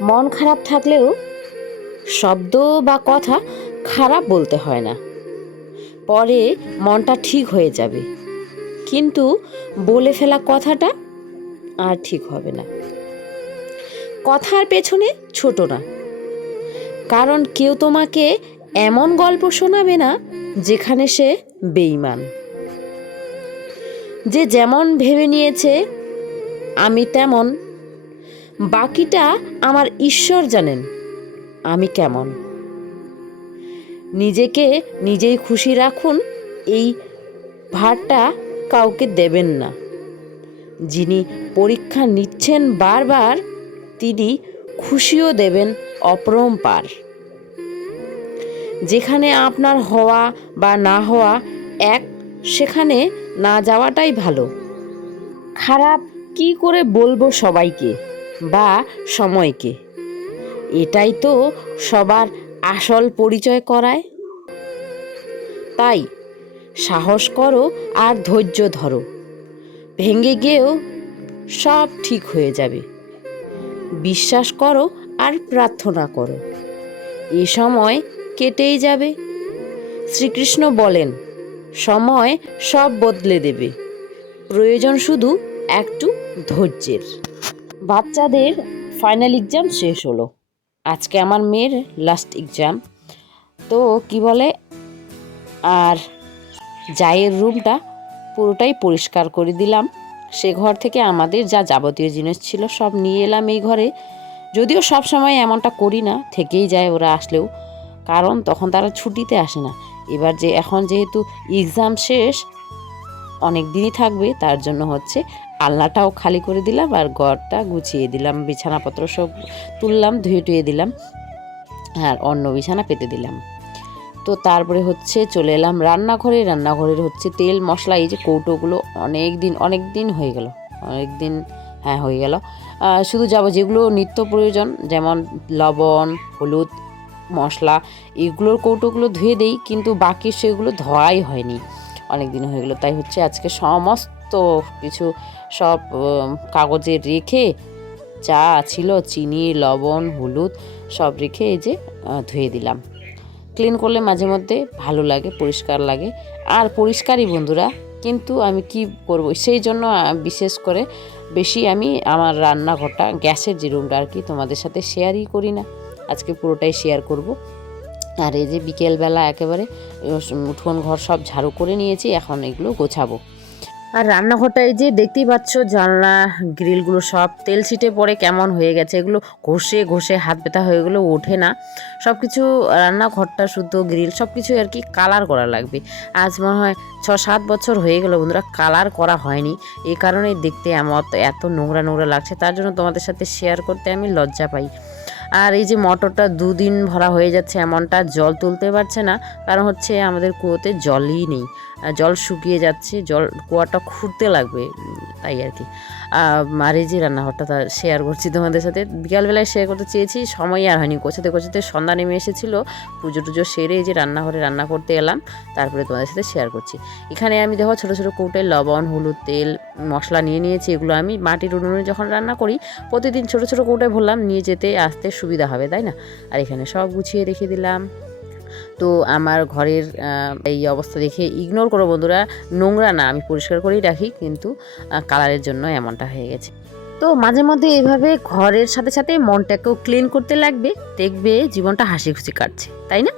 মন খারাপ থাকলেও শব্দ বা কথা খারাপ বলতে হয় না। পরে মনটা ঠিক হয়ে যাবে। কিন্তু বলে ফেলা কথাটা আর ঠিক হবে না। কথার পেছনে ছোট না। কারণ কেউ তোমাকে এমন গল্প শোনাবে না যেখানে সে বেইমান যে যেমন ভেবে নিয়েছে, আমি তেমন বাকিটা আমার ঈশ্বর জানেন, আমি কেমন। নিজেকে নিজেই খুশি রাখুন, এই ভারটা কাউকে দেবেন না। যিনি পরীক্ষা নিচ্ছেন বারবার, তিনি খুশিও দেবেন অপরম্পার যেখানে আপনার হওয়া বা না হওয়া এক, সেখানে না যাওয়াটাই ভালো। খারাপ কি করে বলব সবাইকে? বা সময়কে। এটাই তো সবার আসল পরিচয় করায়। তাই সাহস করো আর ধৈর্য ধরো। ভেঙে গিয়েও সব ঠিক হয়ে যাবে। বিশ্বাস করো আর প্রার্থনা করো। এ সময় কেটেই যাবে। শ্রীকৃষ্ণ বলেন, সময় সব বদলে দেবে। প্রয়োজন শুধু একটু ধৈর্যের। বাচ্চাদের ফাইনাল এক্সাম শেষ হলো। আজকে আমার মেয়ের লাস্ট এক্সাম তো কি বলে, আর জায়ের রুমটা পুরোটাই পরিষ্কার করে দিলাম। সে ঘর থেকে আমাদের যা যাবতীয় জিনিস ছিল সব নিয়ে এলাম এই ঘরে। যদিও সব সময় এমনটা করি না, থেকেই যায় ওরা আসলেও। কারণ তখন তারা ছুটিতে আসে না। এবার যে এখন যেহেতু এক্সাম শেষ, অনেক দিনই থাকবে, তার জন্য হচ্ছে আলনাটাও খালি করে দিলাম আর ঘরটা গুছিয়ে দিলাম। বিছানাপত্র সব তুললাম, ধুয়ে টুয়ে দিলাম আর অন্য বিছানা পেতে দিলাম। তো তারপরে হচ্ছে চলে এলাম রান্নাঘরে। রান্নাঘরের হচ্ছে তেল, মশলা, এই যে কৌটোগুলো অনেক দিন অনেক দিন হয়ে গেল অনেক দিন হ্যাঁ হয়ে গেল। শুধু যাব যেগুলো নিত্য প্রয়োজন, যেমন লবণ, হলুদ, মশলা, এগুলোর কৌটোগুলো ধুয়ে দেই, কিন্তু বাকি সেগুলো ধোয়াই হয়নি। অনেক দিন হয়ে গেলো, তাই হচ্ছে আজকে সমস্ত কিছু সব কাগজে রেখে চা ছিল, চিনি, লবণ, হলুদ, সব রেখে এই যে ধুয়ে দিলাম। ক্লিন করলে মাঝে মধ্যে ভালো লাগে, পরিষ্কার লাগে। আর পরিষ্কারই বন্ধুরা, কিন্তু আমি কি করব? সেই জন্য বিশেষ করে বেশি আমি আমার রান্নাঘরটা, গ্যাসের যে রুমটা আর কি, তোমাদের সাথে শেয়ারই করি না। আজকে পুরোটাই শেয়ার করব। আর এই যে বিকেলবেলা একেবারে উঠোন ঘর সব ঝাড়ু করে নিয়েছি, এখন এগুলো গোছাবো। আর রান্নাঘরটা এই যে দেখতেই পাচ্ছ, জানলা, গ্রিলগুলো সব তেল ছিটে পড়ে কেমন হয়ে গেছে। এগুলো ঘষে ঘষে হাত ব্যথা হয়ে গেলো ওঠে না। সব কিছু রান্নাঘরটা শুদ্ধ, গ্রিল সব কিছু আর কি কালার করা লাগবে। আজ মনে হয় ছ সাত বছর হয়ে গেল বন্ধুরা, কালার করা হয়নি। এই কারণেই দেখতে আমার এত নোংরা নোংরা লাগছে। তার জন্য তোমাদের সাথে শেয়ার করতে আমি লজ্জা পাই। আর এই যে মটরটা দুদিন ভরা হয়ে যাচ্ছে, এমনটা জল তুলতে পারছে না। কারণ হচ্ছে আমাদের কুয়োতে জলই নেই। জল শুকিয়ে যাচ্ছে, জল কুয়াটা খুঁড়তে লাগবে তাই আর কি। আর এই যে রান্নাঘরটা তা শেয়ার করছি তোমাদের সাথে। বিকালবেলায় শেয়ার করতে চেয়েছি, সময় আর হয়নি, গোছাতে গোছাতে সন্ধ্যা নেমে এসেছিল, পুজো টুজো সেরে এই যে রান্নাঘরে রান্না করতে এলাম, তারপরে তোমাদের সাথে শেয়ার করছি। এখানে আমি দেখো ছোটো ছোটো কৌটায় লবণ, হলুদ, তেল, মশলা নিয়ে নিয়েছি, এগুলো আমি মাটির উনুনে যখন রান্না করি, প্রতিদিন ছোটো ছোটো কৌটায় ভরলাম, নিয়ে যেতে আসতে সুবিধা হবে, তাই না? আর এখানে সব গুছিয়ে রেখে দিলাম। তো আমার ঘরের এই অবস্থা দেখে ইগনোর করো বন্ধুরা, নোংরা না, আমি পরিষ্কার করেই রাখি, কিন্তু কালারের জন্য এমনটা হয়ে গেছে। তো মাঝে মধ্যে এভাবে ঘরের সাথে সাথে মনটাকেও ক্লিন করতে লাগবে, দেখবে জীবনটা হাসি খুশি কাটছে, তাই না?